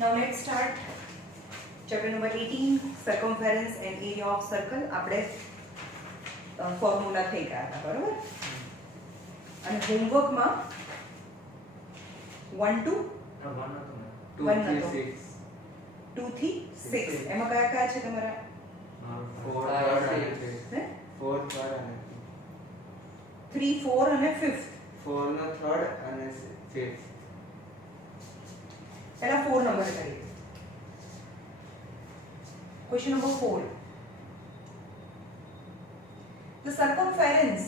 Now let's start chapter number 18, circumference and area of circle. આપણે formula થઈ ગયા હતા, બરોબર? અને હોમવર્કમાં 1 to 1 હતો 2 થી 6 એમાં કયા કયા છે તમારા? 3 4 અને 5th 4 નો થર્ડ અને 5th. પહેલા 4 નંબર કરીએ. Question number 4. The circumference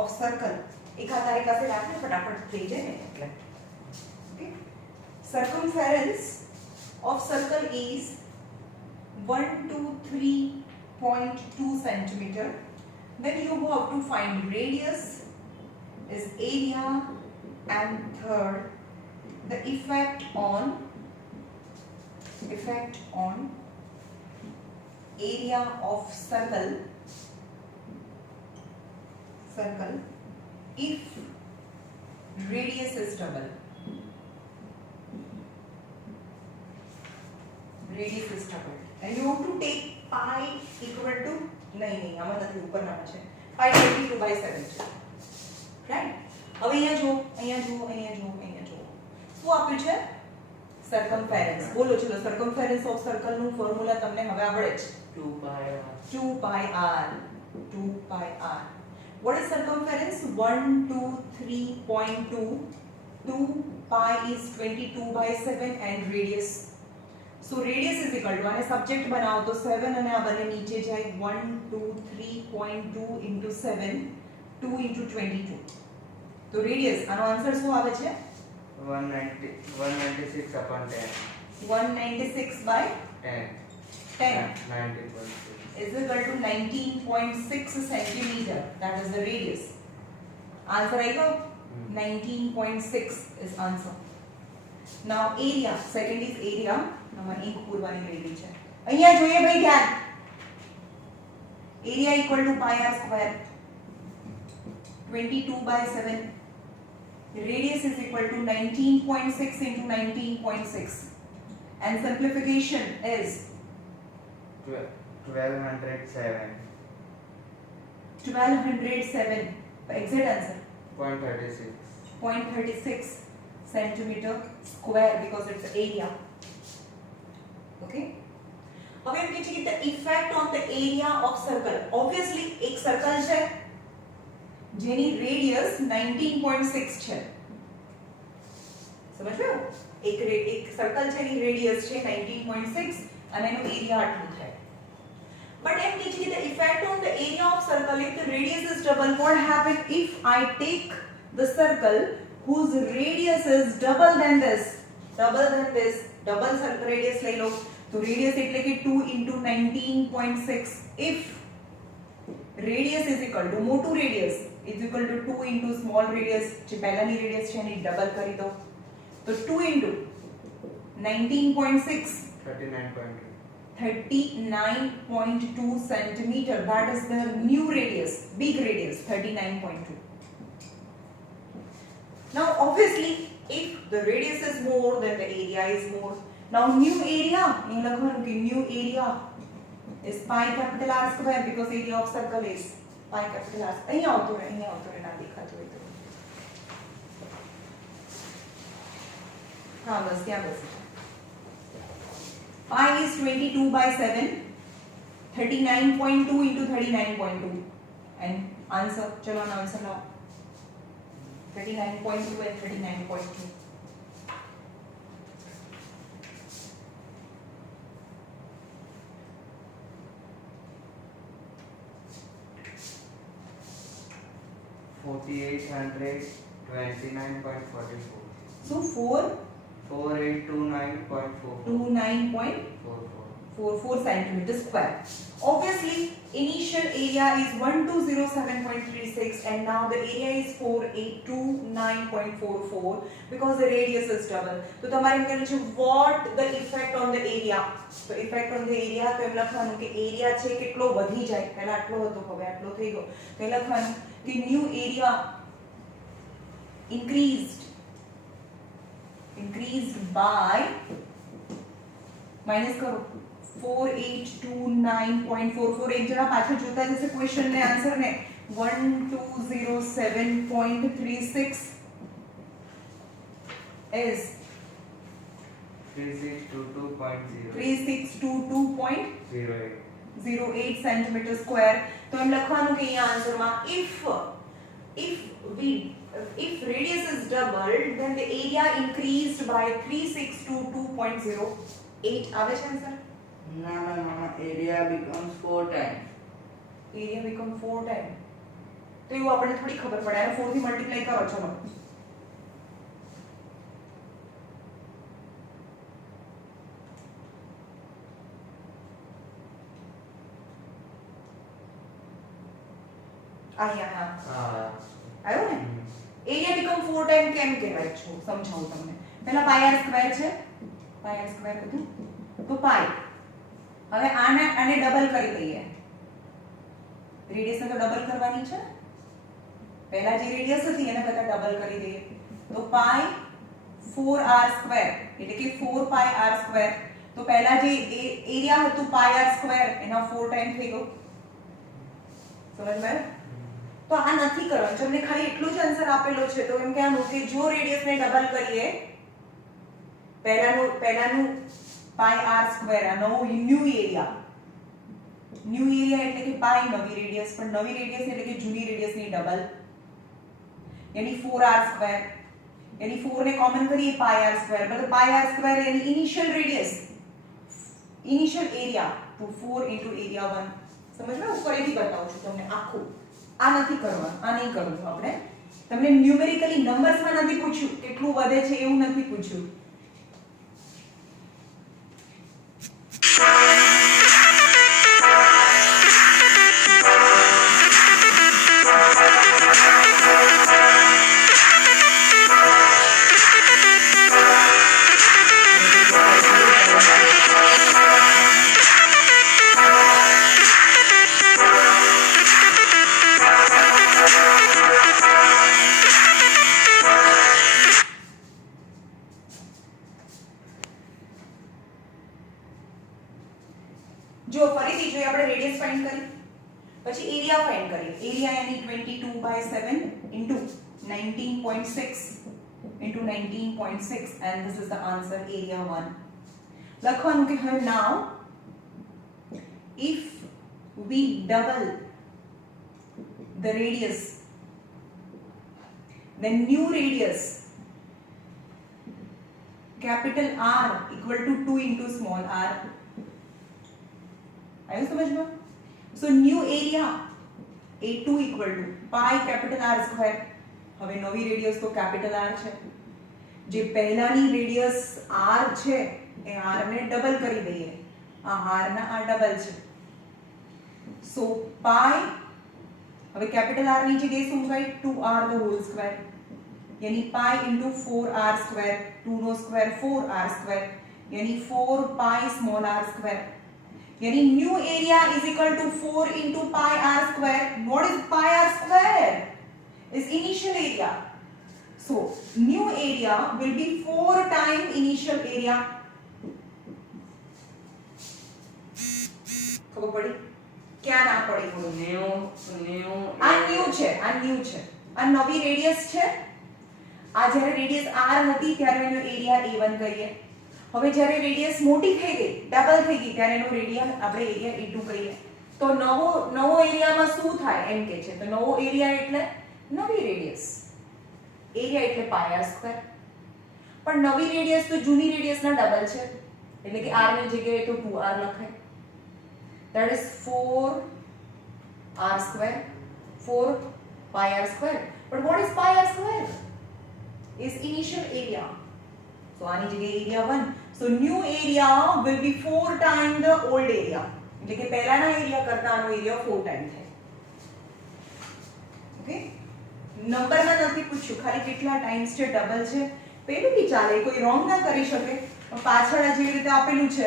of circle. एक हाथ तारे પાસે રાખને ફટાફટ થઈ જાય ને એટલે. Okay. Circumference of circle is 123.2 centimeter. Then you have to find radius is area and third the effect on area of circle if radius is double. And you have to take pi equal to नहीं આમાં નથી ઉપર નામાં છે pi 22/7 છે right. હવે અહીંયા જો શું આપ્યું છે? circumference. બોલો ચલો circumference of circle નું ફોર્મ્યુલા તમને હવે આવડે છે 2 pi r. What is circumference? 123.2. 2 pi is 22/7 and radius. So radius is equal to આને સબ્જેક્ટ બનાવો તો 7 અને આ બંને નીચે જાય 123.2 into 7 2 into 22. તો radius આનો આન્સર શું આવે છે? 196 upon 10. 196 by 10 90.6. is equal to 19.6 centimeter. That is the radius. Answer आएगा 19.6 is answer. Now area, second is area. Number 1 પૂરવાની રહેલી છે. અહીંયા જોઈએ ભાઈ ધ્યાન. area equal to pi r square 22/7. Radius is equal to 19.6 into 19.6 and simplification is 1207. 1207. Exact answer 0.36. 0.36 centimeter square because it's area. Okay. હવે એમ કહે છે કે the effect on the area of circle. Obviously એક સર્કલ છે જેની radius 19.6 છે. સમજ્યો? એક સર્કલ છે એની રેડિયસ છે 19.6 અને એનો એરિયા આટલું થાય. But એમ કહે છે કે the effect on the area of circle if the radius is double, what happen if I take the circle whose radius is double than this, double circle radius લઈ લો તો radius એટલે કે 2 into 19.6. if radius is equal to મોટું radius is equal to 2 into small radius જે પહેલાની radius છે એની double કરી દો તો 2 into 19.6 39.2 centimeter. That is the new radius, big radius 39.2. Now obviously if the radius is more then the area is more. Now new area in લખવાનું કે new area is pi capital R square because area of circle is pi capital R. અહીંયા આવતો રહે ના દેખાતું હોય તો હા બસ ત્યાં બસ. Pi is 22/7. 39.2 into 39.2 and answer चलो ना आंसर लाओ 39.2 and 39.2. So 429.44 centimeter square. Obviously initial area is 1207.36 and now the area is 4829.44 because the radius is double. તો તમારે એમ કહેવું છે what the effect on the area. તો effect on the area તો એમ લખવાનું કે area છે કેટલો વધી જાય. પહેલા આટલો હતો હવે આટલો થઈ ગયો. તો એ લખવાનું કે new area increased by minus કરો 4829.44 એક જણા પાછળ જોતા જશે ક્વેશ્ચન ને આન્સર ને 1207.36 is 3622.0 3622.08 સેન્ટીમીટર સ્ક્વેર તો એમ લખવાનું કે અહીંયા આન્સરમાં if radius is doubled then the area increased by 3622.08 આવે છે આન્સર ના area becomes 4 times. area become 4 times તો એવું આપણને થોડી ખબર પડે અને 4 થી મલ્ટીપ્લાય કરો ચલો અહીંયા આવ્યો ને એરિયા બીકમ 4 ટાઈમ કેમ કહેવાય છે સમજાવું તમને પહેલા પાઈ આર સ્ક્વેર છે પાઈ આર સ્ક્વેર હતું તો પાઈ હવે આને ડબલ કરી દઈએ રેડિયસ ને તો ડબલ કરવાની છે પહેલા જે રેડિયસ હતી એને કરતા ડબલ કરી દઈએ તો પાઈ 4r સ્ક્વેર એટલે કે 4 પાઈ r સ્ક્વેર તો પહેલા જે એરિયા હતું પાઈ r સ્ક્વેર એના 4 ટાઈમ થઈ ગયો સમજ માં તો આ નથી કરવાનું તમને ખાલી એટલું જ આન્સર આપેલો છે તો એમ કહેવાનું કે જો રેડિયસ ને ડબલ કરીએ પહેલાનું પાઈ r સ્ક્વેર આ નવો ન્યુ એરિયા એટલે કે પાઈ નવી રેડિયસ પણ નવી રેડિયસ એટલે કે જૂની રેડિયસ ની ડબલ यानी 4r સ્ક્વેર यानी 4 ને કોમન કરીએ પાઈ r સ્ક્વેર मतलब પાઈ r સ્ક્વેર यानी ઇનિશિયલ રેડિયસ ઇનિશિયલ એરિયા તો 4 એરિયા 1 સમજમાં હું ફરીથી બતાવું છું તમને આખું આ નથી કરવાનું આ નહીં કરવું આપણે તમને ન્યુમેરિકલી નંબર્સમાં નથી પૂછ્યું કેટલું વધે છે એવું નથી પૂછ્યું જો ફરીથી જોઈએ આપણે રેડિયસ ફાઇન્ડ કરી પછી એરિયા ફાઇન્ડ કરીએ એરિયા यानी 22/7 into 19.6 into 19.6 and this is the answer area 1 લખવાનું કે હવે now if we double the radius then new radius capital R equal to 2 into small r आयो समझ में so new area a2 equal to pi capital r square હવે નવી radius તો capital r છે જે પહેલાની રેડિયસ r છે એ r ને ડબલ કરી દઈએ આ r ના આ ડબલ છે સો પાઈ હવે કેપિટલ r ની જગ્યાએ શું થાય 2r ધ હોલ સ્ક્વેર यानी पाई into 4r स्क्वायर 2 નો સ્ક્વેર 4r સ્ક્વેર यानी 4 पाई स्मॉल r स्क्वायर यानी new area is equal to 4 into pi r square. What is pi r square? Is initial area. So new area will be 4 times initial area. ખબર પડી ક્યાં ના પડી new આ new છે આ નવી રેડિયસ છે આ જ્યારે રેડિયસ r હતી ત્યારે એનો એરિયા a1 કહીએ હવે જ્યારે રેડિયસ મોટી થઈ ગઈ ડબલ થઈ ગઈ ત્યારે એનો રેડિયા આપણે એરિયા a2 કહીએ તો નવો એરિયામાં શું થાય એમ કે છે તો નવો એરિયા એટલે નવી રેડિયસ એરિયા એટલે પાઈ r સ્ક્વેર પણ નવી રેડિયસ તો જૂની રેડિયસના ડબલ છે એટલે કે r ની જગ્યાએ તો 2r લખાય that is 4r square 4 pi r square but what is pi r square is initial area so આની જગ્યાએ area 1 so new area will be 4 times the old area એટલે કે પહેલાના એરિયા કરતા આનો એરિયા 4 ટાઈમ થાય okay નંબરમાં નથી પૂછ્યું ખાલી કેટલા ટાઈમ્સ છે ડબલ છે પેલું બી ચાલે કોઈ રોંગ ના કરી શકે પણ પાછળ જેવી રીતે આપેલું છે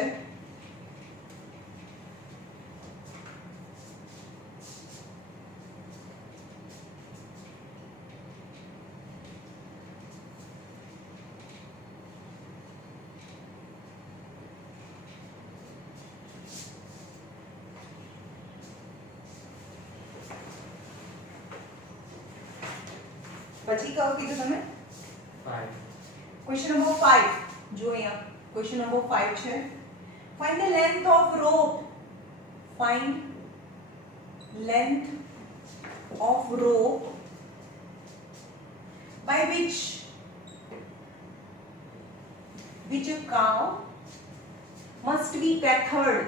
પછી કયો કીધું તમે 5. ક્વેશ્ચન નંબર 5 જો અહીંયા ક્વેશ્ચન નંબર 5 છે find the length of rope find length of rope by which a cow must be tethered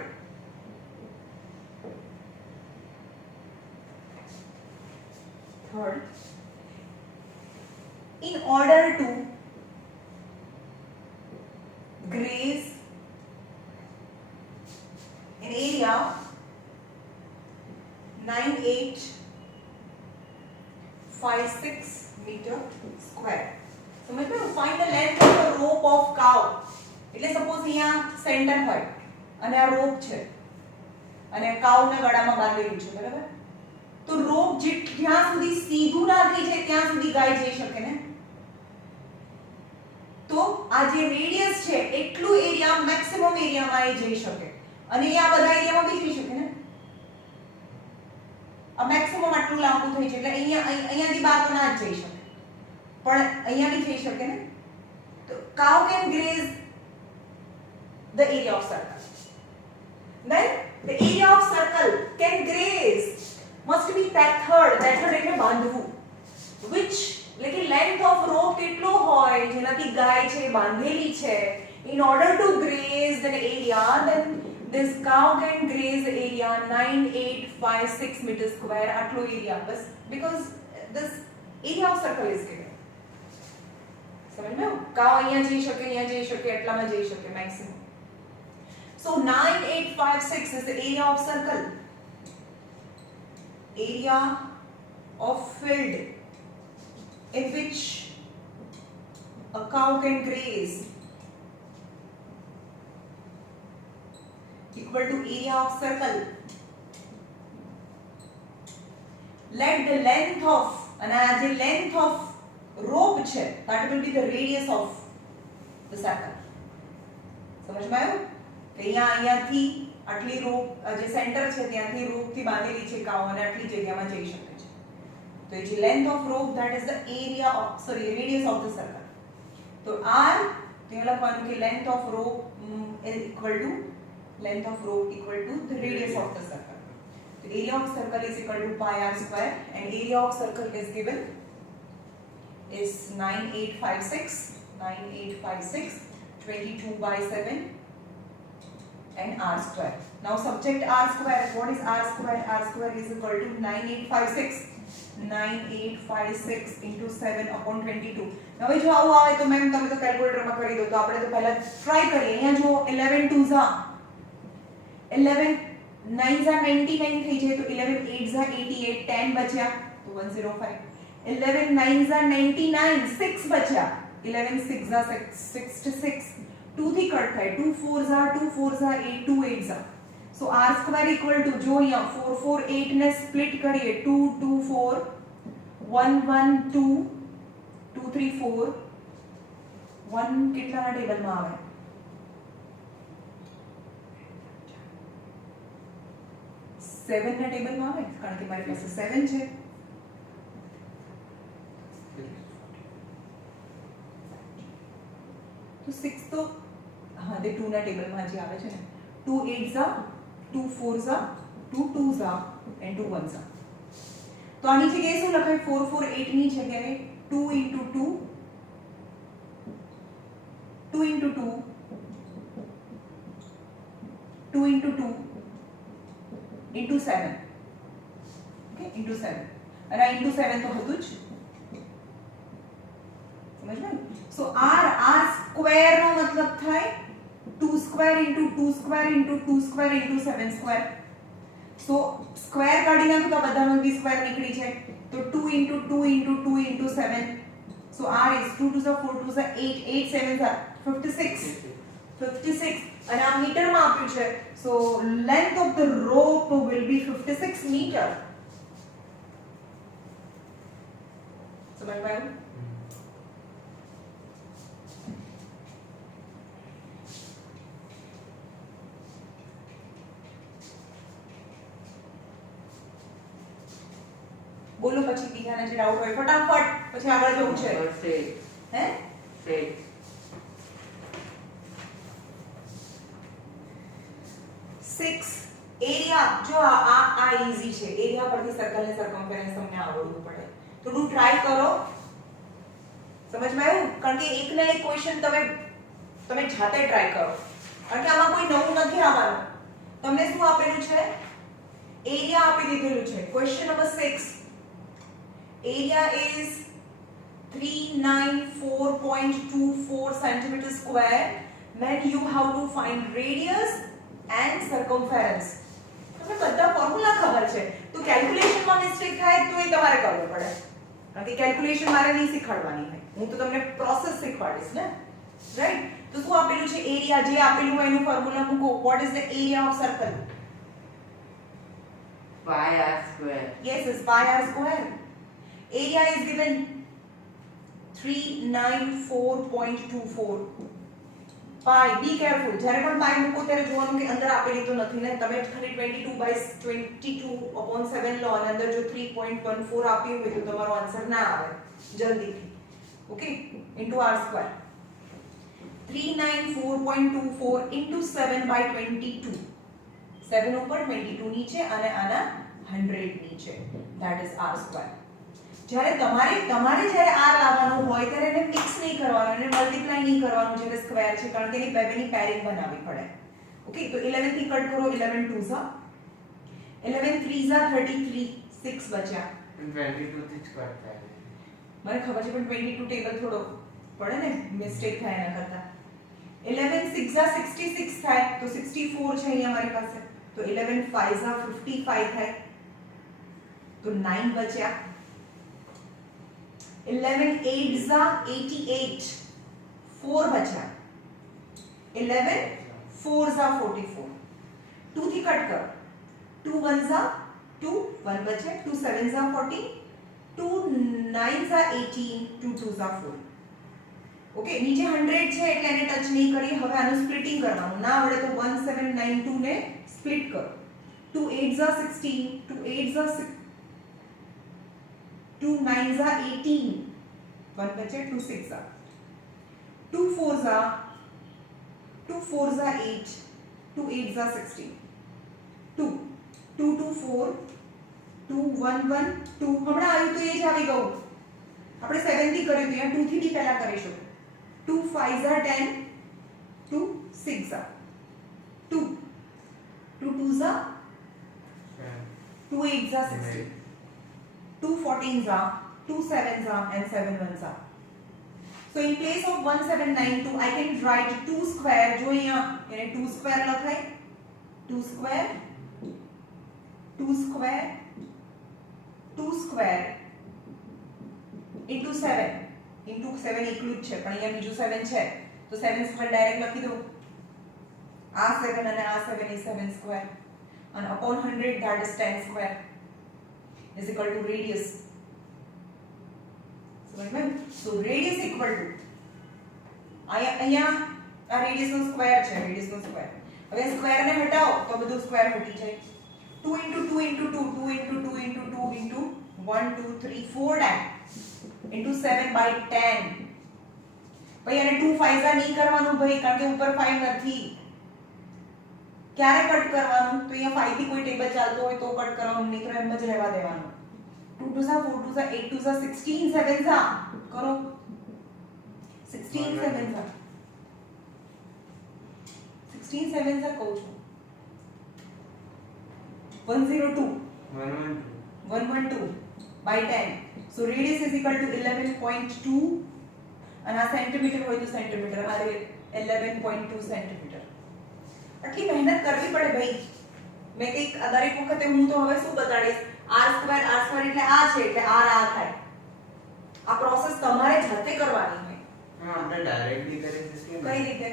in order to graze an area 9856 meter square. સમજ લો find the length of the rope of cow. એટલે suppose અહીંયા centre હોય અને આ રોપ છે અને કાઉના ગળામાં બાંધેલું છે બરાબર તો રોપ જ્યાં સુધી સીધું ના થઈ જાય ત્યાં સુધી ગાય જઈ શકે ને તો આ જે રેડિયસ છે એટલું એરિયા મેક્સિમમ એરિયામાં એ જઈ શકે અને એ આ બધા એરિયામાં બી જઈ શકે ને આ મેક્સિમમ આટલું લાંબુ થઈ છે એટલે અહીંયાથી બહાર તો ના જ જઈ શકે પણ અહીંયા બી જઈ શકે ને તો cow can graze the area of circle. Then the area of circle can graze must be tethered એટલે બાંધવું which like length of rope કેટલો હોય જેનાથી ગાય છે બાંધેલી છે in order to graze the area then this cow can graze the area 9856 meter square આટલો area bus because this area of circle is given સમજ લો કાવ અહીંયા જઈ શકે એટલામાં જઈ શકે maximum so 9856 is the area of circle area of field in which a cow can graze equal to area of circle. Let the length of and as the length of rope છે that will be the radius of the circle. સમજમાં આવ્યું કે અહીંયાથી આટલી રોપ જે centre છે ત્યાંથી રોપથી બાંધેલી છે કાઉ અને આટલી જગ્યામાં જઈ શકે છે તો એ જે length of rope that is the area of radius of the circle તો r ત્યાં લખવાનું કે length of rope equal to length of rope equal to the radius of the circle. The area of circle is equal to pi r square and area of circle is given is 9856 22 by 7 and r square. Now subject r square. What is r square? R square is equal to 9856 into 7 upon 22. હવે જો આવું આવે તો ma'am તમે તો કેલ્ક્યુલેટરમાં કરી દો તો આપણે તો પહેલા ટ્રાય કરીએ અહીંયા જો 11 2s are 11 9s are 99 થઈ જાય તો 11 8s are 88 10 બચ્યા તો 105 11 9s are 99 6 બચ્યા 11 6s are 66 2 થી કટ થાય 2 4s are 8 2 8s are so r square equal to જો અહીંયા 4 4 8 ને સ્પ્લિટ કરીએ 2 2 4 1 1 2 2 3 4 1 કેટલાના ટેબલમાં આવે 7 ના ટેબલમાં આવે કારણ કે મારી પાસે 7 છે તો 6 તો હા તે 2 ના ટેબલમાં જે આવે છે ને 2 8s are 2 4s are 2 2s are and 2 1s are તો આની જગ્યાએ શું લખાય 4 4 8 ની જગ્યાએ 2 into 2 2 into 2 2 into 2 into 7 okay into 7 અને આ into 7 તો હતું જ સમજ્યું so r square નો મતલબ થાય 2 square into 2 square into 2 square into 7 square so square કાઢી નાખો તો બધાનો b square નીકળી જાય તો 2 into 2 into 2 into 7 so r is 2 2s are 4 2s are 8 8 7s are 56 અને આ મીટરમાં આપ્યું છે so length of the rope will be 56 meter સમજ પાયું બોલો પછી બીજાને જે ડાઉટ હોય ફટાફટ પછી આગળ જવું છે Number 6. હે 6. 6 એરિયા જો આ ઈઝી છે એરિયા પરથી સર્કલ ને સર્કમ્ફરન્સ તમને આવડવું પડે તો ડુ ટ્રાય કરો સમજમાં આવ્યું કારણ કે એક ના એક ક્વેશ્ચન તમે જાતે ટ્રાય કરો કારણ કે આમાં કોઈ નવું નથી આવવાનું તમને શું આપેલું છે એરિયા આપી દીધેલું છે question number 6 area is 394.24 centimeter square then you have to find radius and circumference તમને બધા ફોર્મ્યુલા ખબર છે તો કેલ્ક્યુલેશનમાં મિસ્ટેક થાય તો એ તમારે કરવું પડે કારણ કે કેલ્ક્યુલેશન મારે નહીં શીખવાડવાની હોય હું તો તમને પ્રોસેસ શીખવાડીશ ને રાઈટ તો શું આપેલું છે એરિયા જે આપેલું હોય એનું ફોર્મ્યુલા મૂકો what is the area of circle Pi r square. yes is pi r square area is given 394.24 pi be careful જ્યારે પણ પાઈ મૂકો ત્યારે જોવાનું કે અંદર આપેલી તો નથી ને તમે ખાલી 22/22/7 લો અને અંદર જો 3.14 આપ્યું હોય તો તમારો આન્સર ના આવે જલ્દીથી okay into r square 394.24 into 7/22 7 ઉપર 22 નીચે અને આના 100 નીચે that is r સ્ક્વેર જ્યારે તમારે જ્યારે r લાવવાનું હોય ત્યારે એને મિક્સ નહીં કરવાનું એને મલ્ટીપ્લાય નહીં કરવાનું જ્યારે સ્ક્વેર છે કારણ કે એની બેની પેરિંગ બનાવવી પડે ઓકે તો 11 થી કટ કરો 11 2s 11 3s 33 6 બચ્યા 22 થી જ કટ થાય મને ખબર છે પણ 22 ટેબલ થોડો પડે ને મિસ્ટેક થાય એના કરતા 11 6 66 થાય તો 64 છે અહીંયા મારી પાસે તો 11 5 55 થાય તો 9 બચ્યા 11 8s 88 4 बचा 11 4s 44 2 થી કટ કરો 2 1s 2 1 બચે 2 7s 14 2 9s 18 2 2s 4 ઓકે નીચે 100 છે એટલે એને ટચ નહીં કરીએ હવે આનું સ્પ્લિટિંગ કરવાનું ના આવડે તો 1792 ને સ્પ્લિટ કરો 2 8s 16 2 8s 2 9s 18 1 बचे 2 6s 2 4s 2 4s 8 2 8s 16 2 2 2 4 2 1 1 2 હમણાં આવ્યું તો એ જ આવી ગયું આપણે 7 થી કર્યું ત્યાં 2 થી બી પહેલા કરીશું 2 5s 10 2 6s 2 2 2s 2 8s 16 2 14s 2 7s and 7 1s so in place of 1792 I can write 2 square જો અહીંયા એને 2 square લખાય 2 square 2 square 2 square into 7 into 7 એકલું જ છે પણ અહીંયા બીજું 7 છે તો 7 square ડાયરેક્ટ લખી દો આ 7 અને આ 7 is 7 square and upon 100 that is 10 square is equal to radius so radius equal to અહીંયા આ radius નો સ્ક્વેર છે radius નો સ્ક્વેર હવે સ્ક્વેર ને હટાવો તો બધું સ્ક્વેર હટી જાય 2 into 2 into 2 2 into 2 into 2 into 1 2 3 4 time into 7/10 ભાઈ આને 2 5s નહીં કરવાનું ભાઈ કારણ કે ઉપર 5 નથી ક્યારે કટ કરવાનું તો અહીંયા 5 થી કોઈ ટેબલ ચાલતો હોય તો કટ કરવાનું નહીં તો એમ જ રહેવા દેવાનું 2 2s 4 2s 8 2s 16 7s કરો 16 7s 16 7s કહું છું 102 112 by 10 so radius is equal to 11.2 અને આ સેન્ટીમીટર હોય તો સેન્ટીમીટર આ 11.2 સેન્ટીમીટર આટલી મહેનત કરવી પડે ભાઈ મેં કઈક દરેક વખતે હું તો હવે શું બતાડીશ r² એટલે આ છે એટલે r આ થાય આ પ્રોસેસ તમારે જાતે કરવાની હોય હા આપણે ડાયરેક્ટલી કરી શકીએ કઈ રીતે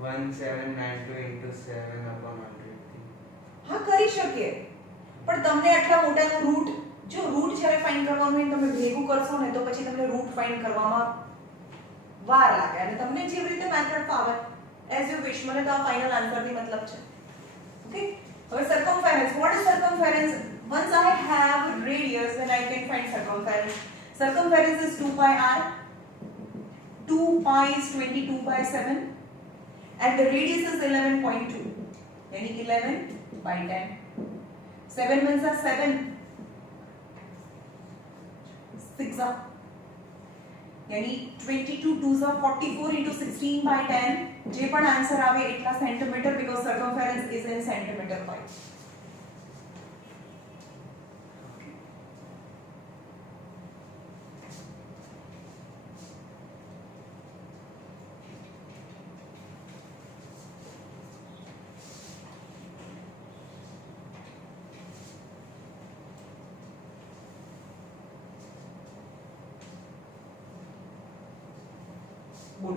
1792 into 7 upon 100 હા કરી શકીએ પણ તમને આટલા મોટાનો રૂટ જો રૂટ જ્યારે ફાઇન્ડ કરવાનું હોય તમે ભેગું કરશો ને તો પછી તમને રૂટ ફાઇન્ડ કરવામાં વાર લાગે અને તમને જેવી રીતે મેથડ ફાવે એઝ યુ વિશ મને તો આ ફાઇનલ આન્સર થી મતલબ છે ઓકે હવે circumference what is circumference once I have radius, then I can find circumference. Circumference is 2 pi r. 2 pi is 22 by 7 and the radius is 11.2. Yani 11 by 10. 7 ones are 7. 6 are. Yani 22 twos are 44 into 16 by 10. જે પણ answer આવે એટલા centimetre because circumference is in centimeter pi. બોલો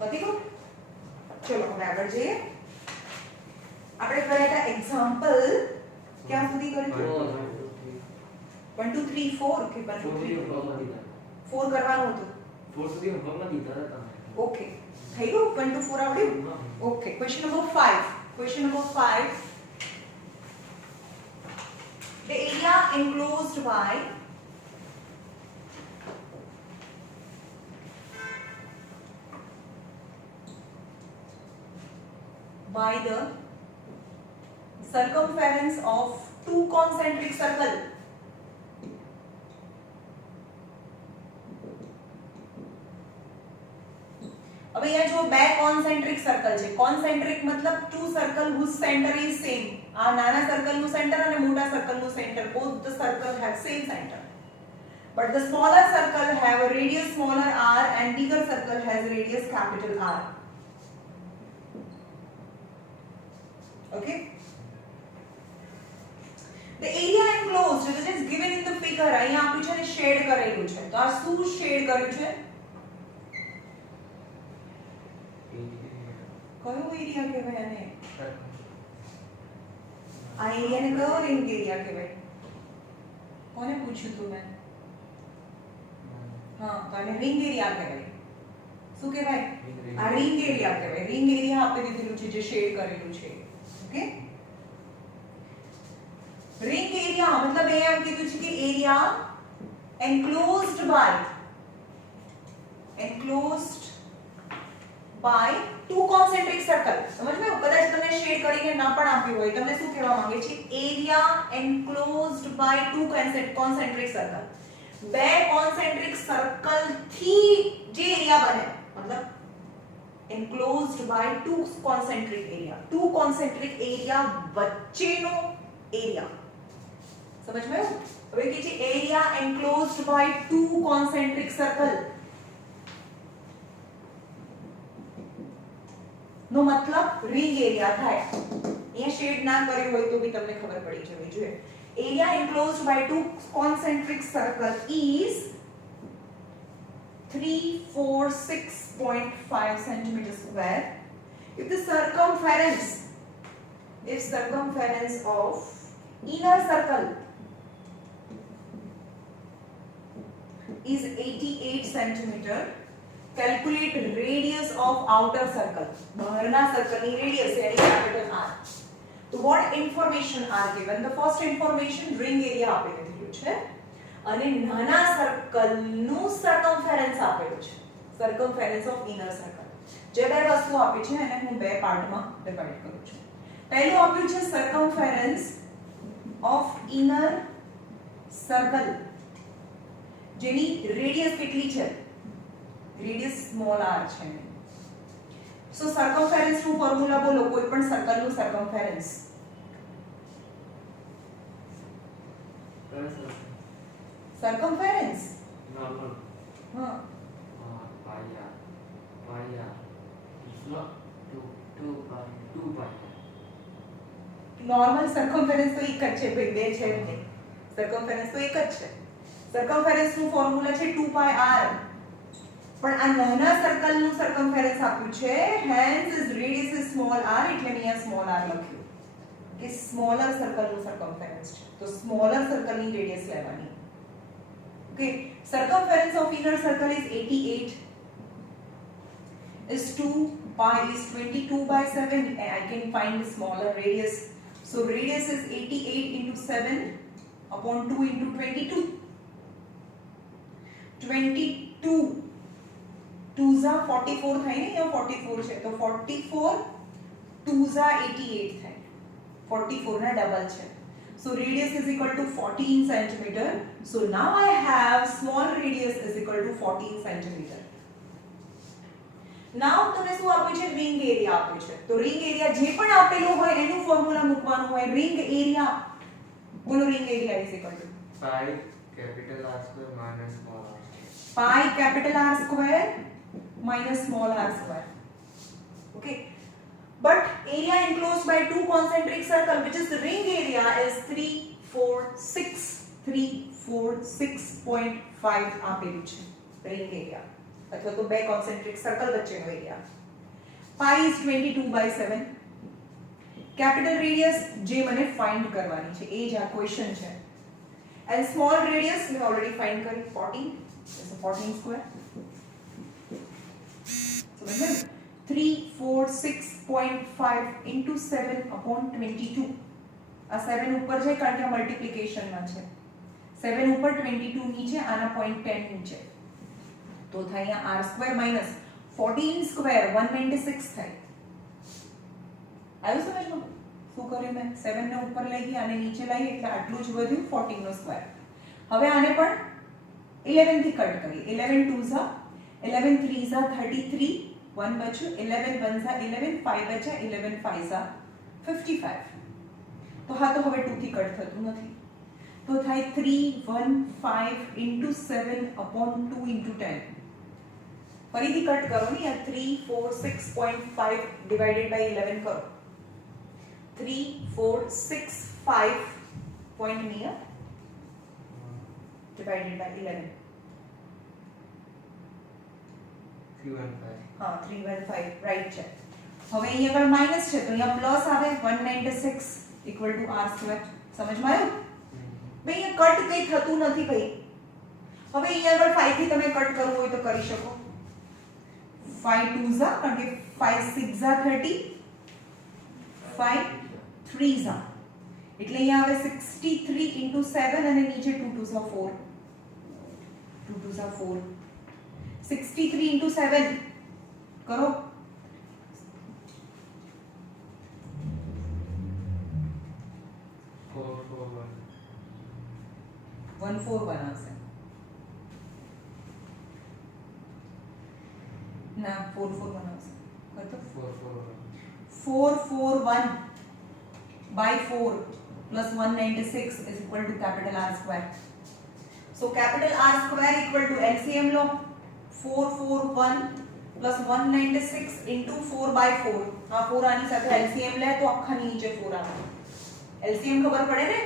પતી ગયું ચલો હવે આગળ જઈએ આપણે કર્યા હતા એક્ઝામ્પલ ક્યાં સુધી કર્યું 1 2 3 4 કે 1 2 3 4 કરવાનું હતું ઓકે થઈ ગયું 1 2 4 આવડ્યું okay question number 5 the area enclosed by the circumference of two concentric circle. अब यहाँ जो બે concentric circle છે concentric मतलब two circle whose center is same. આ નાના circle નું center અને મોટા circle નું center, both the circle have same center, but the smaller circle have a radius smaller r and bigger circle has a radius capital R. Okay, the area enclosed which is given in the figure અહીંયા આપ્યું છે ને shade કરેલું છે તો આ શું shade કર્યું છે કયો એરિયા કહેવાય આને આ એરિયાને કયો રિંગ એરિયા કહેવાય કોને પૂછ્યું તું મેં હા તો આને રિંગ એરિયા કહેવાય શું કહેવાય આ રિંગ એરિયા કહેવાય રિંગ એરિયા આપી દીધેલું છે જે શેડ કરેલું છે ओके रिंग एरिया मतलब ये हम कीधुं छे कि area enclosed by two concentric circle समझ में कदाच તમને શેડ કરીને ના પણ આપ્યું હોય તમને શું કહેવા માંગે છે area enclosed by two concentric circle બે concentric circle થી જે એરિયા બને मतलब enclosed by two concentric area વચ્ચેનો એરિયા સમજ માં આવ્યું હવે કે છે area enclosed by two concentric circle નો મતલબ રિંગ એરિયા થાય અહીંયા શેડ ના કર્યું હોય તો બી તમને ખબર પડી જવી જોઈએ area enclosed by two concentric circle is 346.5 centimeter square if the circumference of inner circle is 88 centimeter calculate radius of outer circle બહારના circle ની radius yani capital R so what information are given the first information ring area આપી દીધું છે અને નાના circle નું circumference આપેલું છે circumference of inner circle જે બે વસ્તુ આપી છે એને હું બે પાર્ટમાં ડિવાઇડ કરું છું પહેલું આપ્યું છે circumference of inner circle જેની રેડિયસ કેટલી છે રેડિયસ સ્મોલ r છે સો circumference નું ફોર્મ્યુલા બોલો કોઈ પણ સર્કલ નું circumference circumference normal हाँ pi r it's not 2 pi normal circumference તો એક જ છે ભાઈ બે છે નહીં circumference તો એક જ છે circumference નું ફોર્મ્યુલા છે 2 pi r પણ આ નાના સર્કલ નું circumference આપ્યું છે hence is radius is small r એટલે મેં અહીંયા small r લખ્યું કે smaller circle નું circumference છે તો smaller circle ની radius લેવાની okay circumference of inner circle is 88 is 2 pi is 22 by 7 I can find the smaller radius So radius is 88 into 7 upon 2 into 22. 22 2 Jha 44 થાય ને, અહીંયા 44 છે તો 44 2 ઝા 88 થાય, 44 ના ડબલ છે. So radius is equal to 14 centimeter. So now I have small radius is equal to 14 centimeter. Now તમને શું આપ્યું છે? રિંગ એરિયા આપ્યું છે. તો રિંગ એરિયા જે પણ આપેલું હોય એનું ફોર્મ્યુલા મૂકવાનું હોય. રિંગ એરિયા, બોલો ring area is equal to pi capital R square minus small r square. pi capital R square minus small r square. Okay. But area enclosed by two concentric circle, which is the ring area, is 346.5 આપેલું છે ring area અથવા તો બે concentric circle વચ્ચેનો area. pi is 22/7. capital radius જે મને find કરવાની છે એ જ આ ક્વેશ્ચન છે. and small radius મેં ઓલરેડી ફાઇન્ડ કરી 14 is 14 square. so remember 346.5 into 7 upon 22. આ 7 ઉપર છે કારણ કે આ મલ્ટીપ્લિકેશન માં છે. 7 ઉપર 22 નીચે, આના 0.10 નીચે, તો થાય અહીંયા r સ્ક્વેર માઈનસ 14 સ્ક્વેર 196 થાય. આવ્યું સમજમાં? શું કર્યું મેં? 7 ને ઉપર લઈ ગયા અને નીચે લાવી એટલે આટલું જ વધ્યું 14 નો સ્ક્વેર. હવે આને પણ 11 થી કટ કરીએ. 11 2 ઝા 11 3 ઝા 33, 1 બચ્યું, 11 1 ઝા 11, 5 બચ્યા, 11 5 ઝા 55. તો હા તો હવે 2 થી કટ થતું નથી, તો થાય 315 into 7 upon 2 into 10. ફરીથી કટ કરો ને, આ 346.5 divided by 11 કરો. 3465 point near divided by 11. 315. હા 315 રાઈટ છે. હવે અહીંયા આગળ માઈનસ છે તો અહીંયા પ્લસ આવે 196 equal to r square. સમજમાં આવ્યું? ભાઈ અહીંયા કટ કઈ થતું નથી ભાઈ. હવે અહીંયા આગળ 5 થી તમે કટ કરવું હોય તો કરી શકો. 5 2 ઝા કારણ કે 5 6 ઝા 30, 5 3 ઝા એટલે અહીંયા આવે 63 into 7 અને નીચે 2 2 ઝા 4, 2 2 ઝા 4, 63 into 7 કરો 141 આવશે ના 441 આવશે. કતો 441 by 4 plus 196 is equal to capital R square. So capital R square equal to LCM low 441 plus 196 into 4 by 4. हाँ 4 આની સાથે LCM લે તો આખાની નીચે 4 આવે. LCM ખબર પડે ને?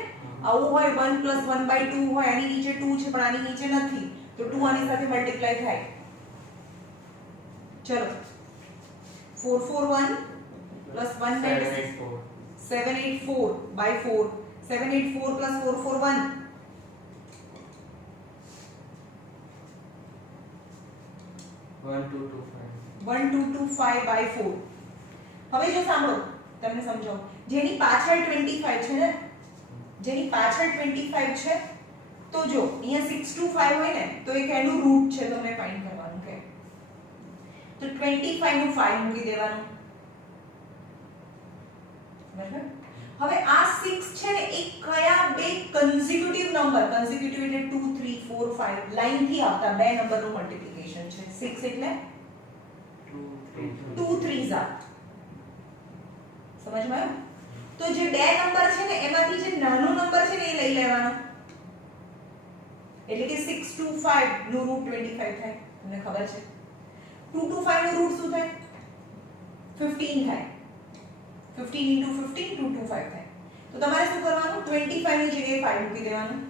આવું હોય 1 plus 1 by 2 હોય, આની નીચે 2 છે પણ આની નીચે નથી તો 2 આની સાથે મલ્ટીપ્લાય થાય. ચલો 441 plus 196 784 by 4, 784 plus 441 1225 by 4. હવે જો સાંભળો તમને સમજાવું, જેની પાછળ 25 છે ને, જેની પાછળ 25 છે તો જો અહીંયા 625 હોય ને તો એક એનું રૂટ છે તમને ફાઇન્ડ કરવાનું કે તો 25 નું 5 મૂકી દેવાનું. બરાબર? હવે આ 6 છે ને એ કયા બે કન્ઝિક્યુટિવ નંબર, કન્ઝિક્યુટિવ એટલે 2 3 4 5 લાઈન થી આવતા બે નંબરનું મલ્ટીપ્લિકેશન છે. 6 એટલે 2 3 ઝા. સમજમાં આવ્યું? તો જે બે નંબર છે ને એમાંથી જે નાનો નંબર છે ને એ લઈ લેવાનો, એટલે કે 625 નું રૂટ 25 થાય. તમને ખબર છે 225 નું રૂટ શું થાય? 15 થાય. 15 into 15 225 થાય. તો તમારે શું કરવાનું? 25 ની જગ્યાએ 5 મૂકી દેવાનું.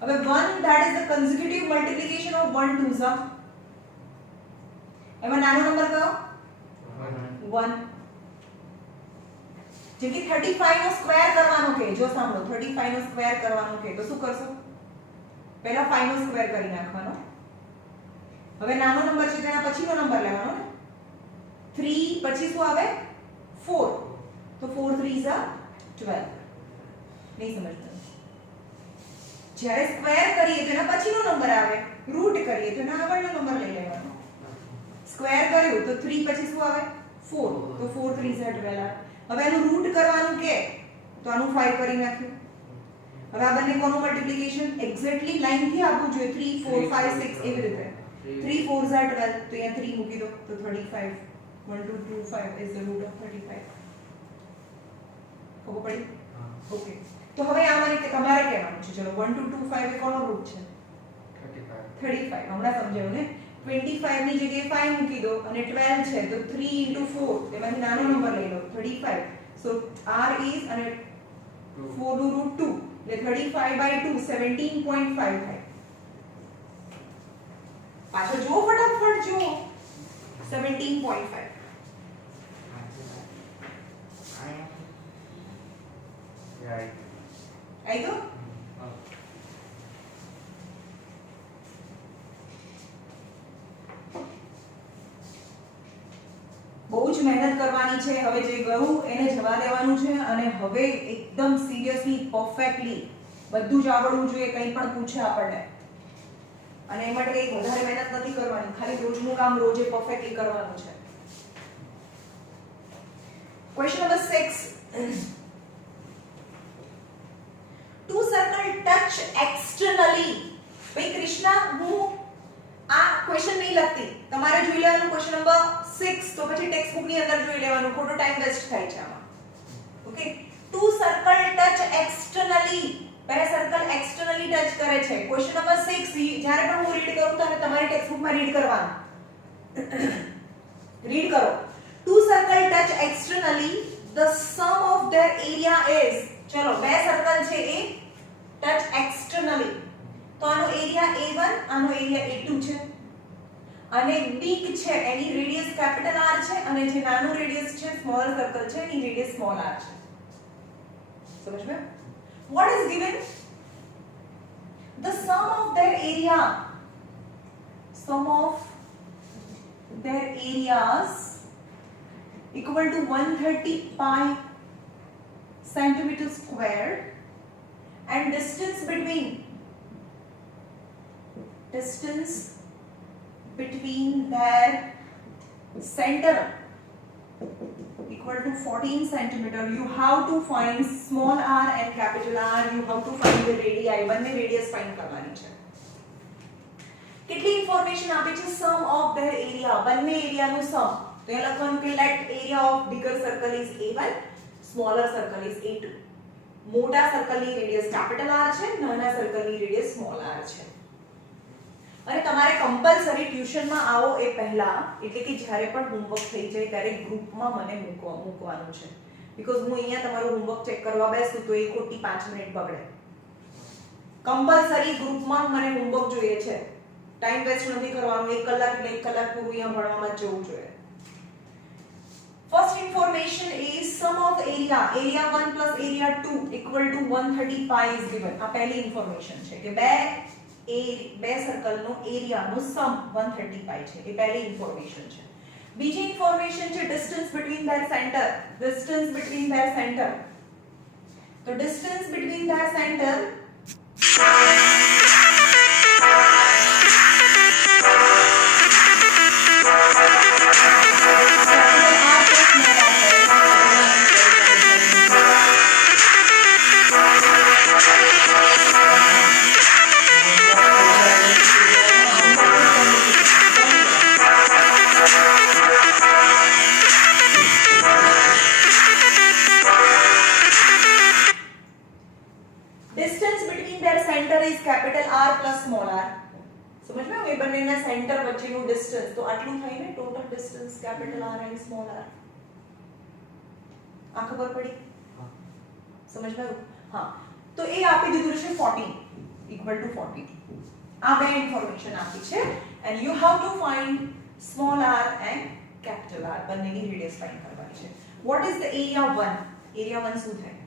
હવે 1 that is the consecutive multiplication of 1 2 Jha. એમાં નાનો નંબર કયો? 1. જેમ કે 35 નો સ્ક્વેર કરવાનો કે જો સાંભળો 35 નો સ્ક્વેર કરવાનો કે તો શું કરશો? પહેલા 5 નો સ્ક્વેર કરી નાખવાનો. હવે નાનો નંબર છે તેના પછીનો નંબર લેવાનો ને. 3 પછી શું આવે? 4. તો 4 3 ઝા 12 નહીં સમજવાનું જ્યારે સ્ક્વેર કરીએ તો એના પછીનો નંબર આવે રૂટ કરીએ તો એના આગળનો નંબર લઈ લેવાનો સ્ક્વેર કર્યું તો 3 પછી શું આવે 4 તો 4 3 છે 12 આવે હવે એનું રૂટ કરવાનું કે તો આનું 5 કરી નાખ્યું હવે આ બંને કોનું મલ્ટીપ્લિકેશન એક્ઝેક્ટલી લાઈન થી આપવું જોઈએ 3 4 5 6 એવી રીતે 3 4 are 12 તો અહીંયા 3 મૂકી દો તો 35 1 2 2 5 is the root of 35 ખબર પડી ઓકે તો હવે આ મને કે તમારે કહેવાનું છે ચલો 1 2 2 5 એ કોનો રૂટ છે 35 હમણાં સમજાયું ને 25 ની જગ્યાએ 5 મૂકી દો અને 12 છે તો 3 4 તેમાંથી નાનો નંબર લઈ લો 35 so r is અને 4 નું રૂટ 2 એટલે 35/2 17.5 થાય પાછો જો ફટાફટ જો 17.5 Right. આઈ ગયો બહુ જ મહેનત કરવાની છે હવે જે ગયું એને જવા દેવાનું છે અને હવે એકદમ સિરિયસલી પરફેક્ટલી બધું જ આવડવું જોઈએ કંઈ પણ પૂછે આપણને અને એ માટે કંઈ વધારે મહેનત નથી કરવાની ખાલી રોજનું કામ રોજે પરફેક્ટલી કરવાનું છે question number 6 two circle touch externally ભાઈ કૃષ્ણા હું આ ક્વેશ્ચન નહીં લખતી તમારે જોઈ લેવાનું ક્વેશ્ચન નંબર 6 તો પછી ટેક્સ્ટ બુક ની અંદર જોઈ લેવાનું ખોટો ટાઈમ વેસ્ટ થાય છે આમાં okay two circle touch externally પહેલા સર્કલ એક્સટર્નલી ટચ કરે છે ક્વેશ્ચન નંબર 6 જ્યારે પણ હું રીડ કરું ત્યારે તમારી ટેક્સ્ટ બુક માં રીડ કરવાનું રીડ કરો two circle touch externally the sum of their area is ચલો બે સર્કલ છે એ ટચ એક્સટર્નલી તો આનો એરિયા A1 આનો એરિયા A2 છે અને બીગ છે એની રેડિયસ કેપિટલ R છે અને જે નાનું રેડિયસ છે સ્મોલ સર્કલ છે એની રેડિયસ સ્મોલ r છે સમજ में what is given the sum of their areas equal to 130 pi centimeter square and distance between their center equal to 14 centimeter. You have to find small r and capital R. You have to find the radii. બંને radius find કરવાની છે. કેટલી information આપી છે sum of their area બંને એરિયાનું sum. તો એ લખવાનું કે let area of bigger circle is A1, smaller circle is A2. મોટા સર્કલની રેડિયસ કેપિટલ R છે, નાના સર્કલની રેડિયસ સ્મોલ r છે. અને તમારે કમ્પલસરી ટ્યુશનમાં આવો એ પહેલા એટલે કે જ્યારે પણ હોમવર્ક થઈ જાય ત્યારે ગ્રુપમાં મને મૂકવાનું છે બીકોઝ હું અહીંયા તમારું હોમવર્ક ચેક કરવા બેસું તો એ ખોટી 5 મિનિટ બગડે કમ્પલસરી ગ્રુપમાં મને હોમવર્ક જોઈએ છે ટાઈમ વેસ્ટ નથી કરવાનો 1 કલાક એટલે 1 કલાક પૂરું અહીંયા ભણવામાં જ જવું જોઈએ First information is sum of area 1 plus area 2 equal to 130 pi is given આ પહેલી ઇન્ફોર્મેશન છે કે બે સર્કલનો એરિયાનો સમ 130 પાઈ છે એ પહેલી ઇન્ફોર્મેશન છે બીજી ઇન્ફોર્મેશન છે ડિસ્ટન્સ બિટવીન ધેર સેન્ટર તો distance between there centre distance between their center is capital R plus small r સમજ માં એ બંનેના સેન્ટર વચ્ચેનું ડિસ્ટન્સ તો આટલું થાય ને total distance capital R and small r આ ખબર પડી સમજ માં હા તો એ આપી દીધું છે 14 equal to 40 આ બે ઇન્ફોર્મેશન આપી છે and you have to find small r and capital R બંનેની રેડિયસ ફાઇન્ડ કરવાની છે what is the area 1 શું થાય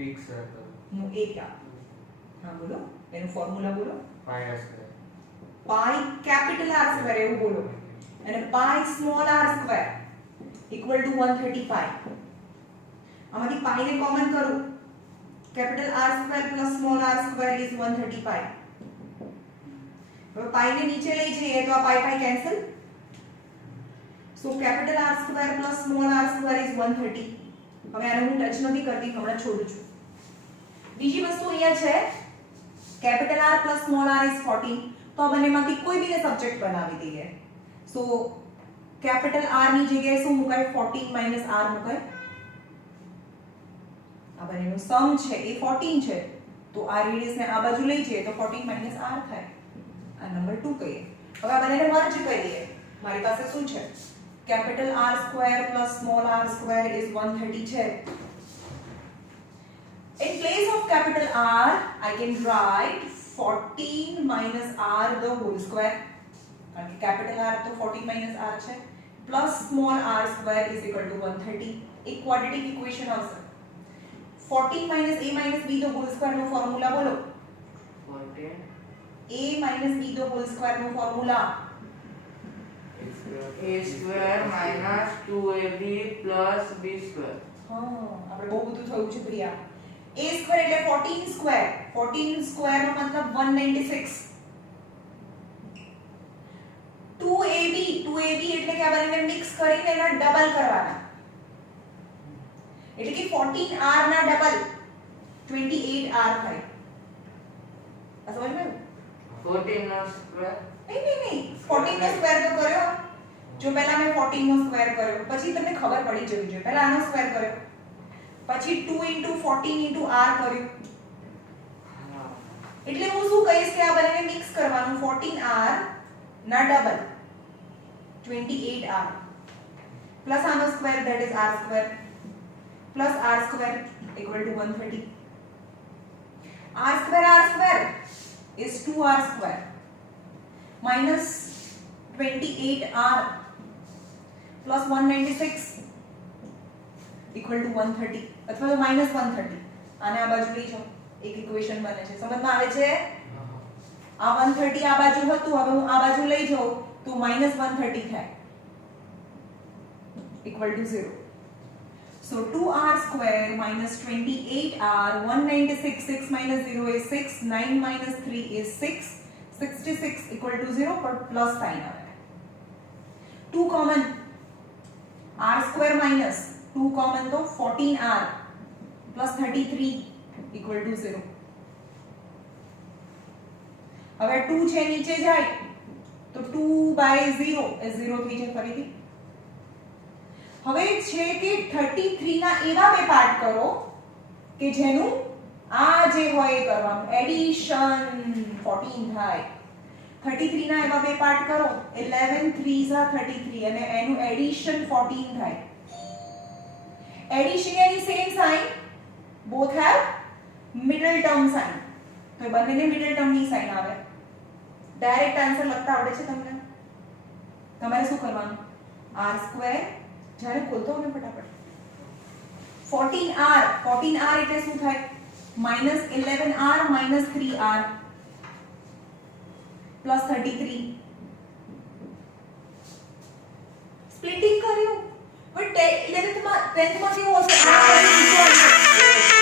Big circle. નો એરિયા હા બોલો એનું ફોર્મ્યુલા બોલો Pi r square. Pi capital R square એવું બોલો અને pi small r square equal to 130 pi આમાંથી પાઈ ને કોમન કરું, capital R square plus small r square is 135. હવે પાઈ ને નીચે લઈ જઈએ તો આ pi pi cancel, so capital R square plus small r square is 130. હવે આને હું ટચ નથી કરતી, હમણાં છોડું છું. બીજી વસ્તુ અહીંયા છે capital R plus small r is 14. તો આ બંનેમાંથી કોઈ બીને સબ્જેક્ટ બનાવી દઈએ. સો કેપિટલ R ની જગ્યાએ શું મુકાય? 14 માઈનસ r મુકાય. આ બંનેનું સમ છે એ 14 છે, તો આ રેડિયસ ને આ બાજુ લઈ જઈએ તો 14 માઈનસ r થાય. આ નંબર 2 કહીએ. હવે આ બંનેને મર્જ કરીએ. મારી પાસે શું છે? Capital R square plus small r square is 130 છે. In place of capital R, I can write 14 minus r the whole square. કારણ કે capital R તો 14 minus r છે, plus small r square is equal to 130. એક quadratic equation આવશે. 14 minus a minus b the whole square નો formula બોલો. 14 a minus b the whole square નો formula. a square minus 2ab plus b square. હા, આપણે બહુ બધું થયું છે પ્રિયા. a square એટલે 14 square. 14 square નો મતલબ 196. 2ab એટલે કે આ બંનેને મિક્સ કરીને એના ડબલ કરવાના. એટલે કે 14r ના ડબલ 28r થાય. આ સમજ માં? 14 નો square. નહીં 14 નો સ્ક્વેર તો કર્યો. જો પહેલા મેં 14 નો સ્ક્વેર કર્યો, પછી તમને ખબર પડી જવી જોઈએ. પહેલા આનો સ્ક્વેર કર્યો, પછી 2 * 14 * r કર્યું. એટલે હું શું કહીશ કે આ બંનેને મિક્સ કરવાનું. 14r ના ડબલ 28r પ્લસ આનો square that is r square plus r square equal to 130. r square is 2r square minus 28r plus 196 equal to 130 અથવા તો minus 130. આને આ બાજુ લઈ જાઓ, એક ઇક્વેશન બને છે. સમજમાં આવે છે? આ 130 આ બાજુ હતું, હવે હું આ બાજુ લઈ જાઉં તો minus 130 થાય equal to 0. So 2r square minus 28r, 196, 6 minus 0 is 6, 9 minus 3 is 6, 66 equal to 0 पर प्लस साइन આવે. 2 common, r square minus 2 common तो 14r plus 33 equal to 0. હવે 2 છે નીચે જાય તો 2/0 એ 0 થઈ જાય ફરીથી. હવે છે કે 33 ના એવા બે પાર્ટ કરો કે જેનું આ જે હોય એ કરવાનું. એડિશન 14 થાય. 33 ના એવા બે પાર્ટ કરો, 11 3s are 33 અને એનું એડિશન 14 થાય. એડિશન એની same sign, both have middle term sign. તો એ બંનેને મિડલ ટર્મ ની સાઇન આવે. ડાયરેક્ટ આન્સર લખતા આવડે છે તમને? તમારે શું કરવાનું? r સ્ક્વેર જ્યારે ખોલતો હોય ને ફટાફટ 14r એટલે શું થાય? minus 11r minus 3r plus 33. Splitting કર્યું. બટ 11th માં 10th માં કેવું હશે? r